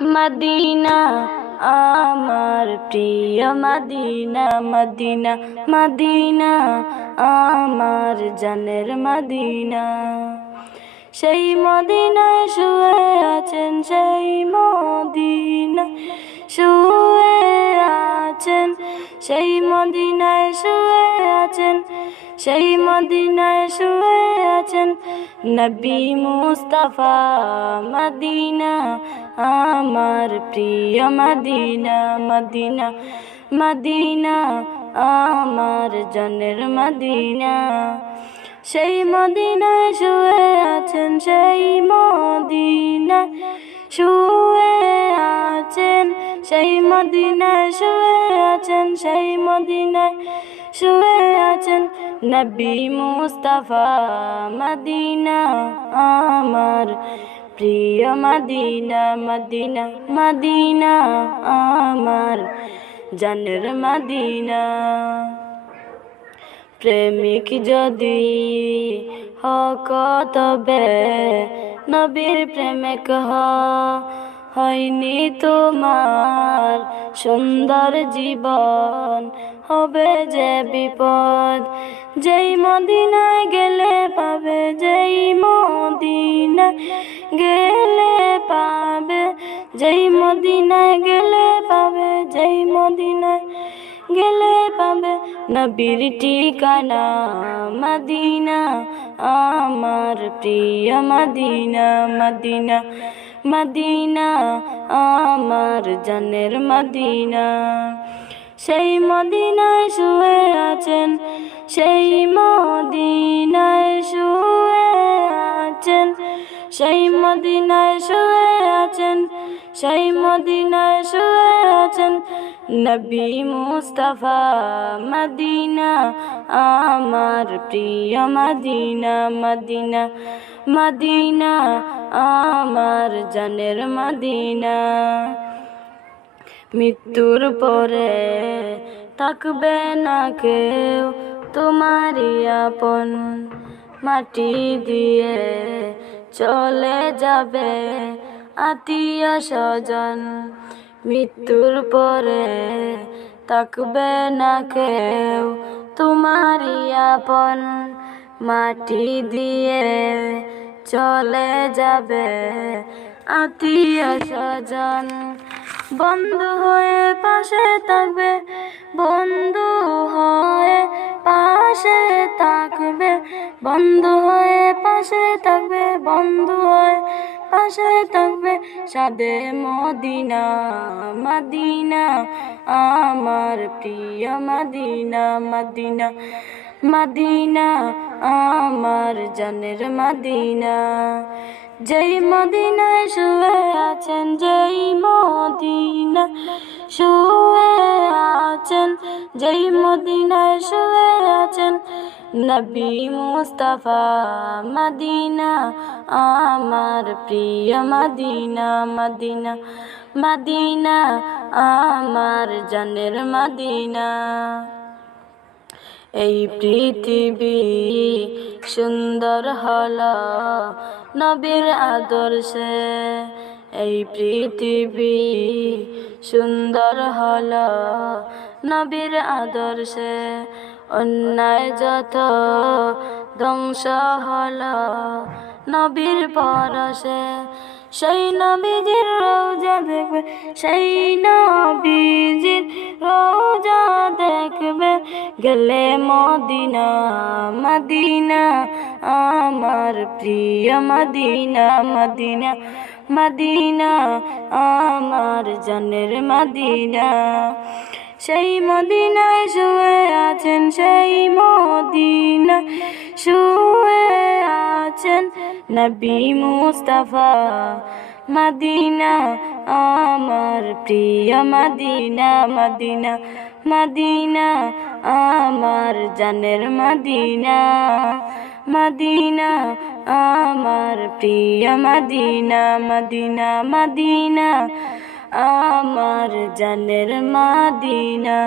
Medina আমার প্রিয় Medina, Medina Medina আমার জানের মদিনা। সেই মদিনায় শুয়ে আছেন, সেই মদিনায় শুয়ে আছেন, সেই মদিনায় শুয়ে আছেন, সেই মদিনায় শুয়ে আছেন নবী মুস্তাফা। মদিনা আমার প্রিয় মদিনা, মদিনা মদিনা আমার জানের মদিনা। সেই মদিনায় শুয়ে আছেন, সেই মদিনায় শুয়ে আছেন, সেই মদিনায় শুয়ে আছেন, সেই মদিনায় শুয়ে আছেন নবী মুস্তাফা। মদিনা আমার প্রিয় মদিনা, মদিনা মদিনা আমার জানের মদিনা। প্রেমিক যদি হক তবে নবীর প্রেমিক হয়নি তোমার সুন্দর জীবন, হবে যে বিপদ। যেই মদিনায় গেলে পাবে, যেই মদিনায় গেলে পাবে, যেই মদিনায় গেলে পাবে, যেই মদিনায় গেলে পাবে নবীর ঠিকানা। মদিনা আমার প্রিয় মদিনা, মদিনা মদিনা আমার জানের মদিনা। সেই মদিনায় শুয়ে আছেন, সেই মদিনায় শুয়ে আছেন, সেই মদিনায় শুয়ে আছেন, সেই মদিনায় শুয়ে আছেন নবী মুস্তাফা। মদিনা আমার প্রিয় মদিনা, মদিনা মদিনা আমার জানের মদিনা। মৃত্যুর পরে থাকবে না কেউ তোমারই আপন, মাটি দিয়ে চলে যাবে আত্মীয় স্বজন। মৃত্যুর পরে থাকবে না কেউ তোমারই আপন, মাটি দিয়ে চলে যাবে আত্মীয় স্বজন। বন্ধু হয়ে পাশে থাকবে, বন্ধু হয়ে পাশে থাকবে, বন্ধু হয়ে পাশে থাকবে, বন্ধু হয়ে পাশে থাকবে সাদে মদিনা। মদিনা আমার প্রিয় মদিনা, মদিনা মদিনা আমার জানের মদিনা। যেই মদিনায় শুয়ে আছেন, যেই মদিনায় শুয়ে আছেন, যেই মদিনায় শুয়ে আছেন নবী মুস্তাফা। মদিনা আমার প্রিয় মদিনা, মদিনা মদিনা আমার জানের মদিনা। এই পৃথিবী সুন্দর হলো নবীর আদর্শে, এই পৃথিবী সুন্দর হলো নবীর আদর্শে। অন্যায় যত ধ্বংস হলো নবীর পরশে। সেই নবীজির রওজা দেখবে, সেই নবীজির রওজা দেখবে গেলে মদিনা। মদিনা আমার প্রিয় মদিনা, মদিনা মদিনা আমার জানের মদিনা। সেই মদিনায় শুয়ে আছেন, সেই মদিনায় শুয়ে আছেন নবী মুস্তাফা। মদিনা আমার প্রিয় মদিনা, মদিনা মদিনা আমার জানের মদিনা। মদিনা আমার প্রিয় মদিনা, মদিনা মদিনা আমার জানের মদিনা।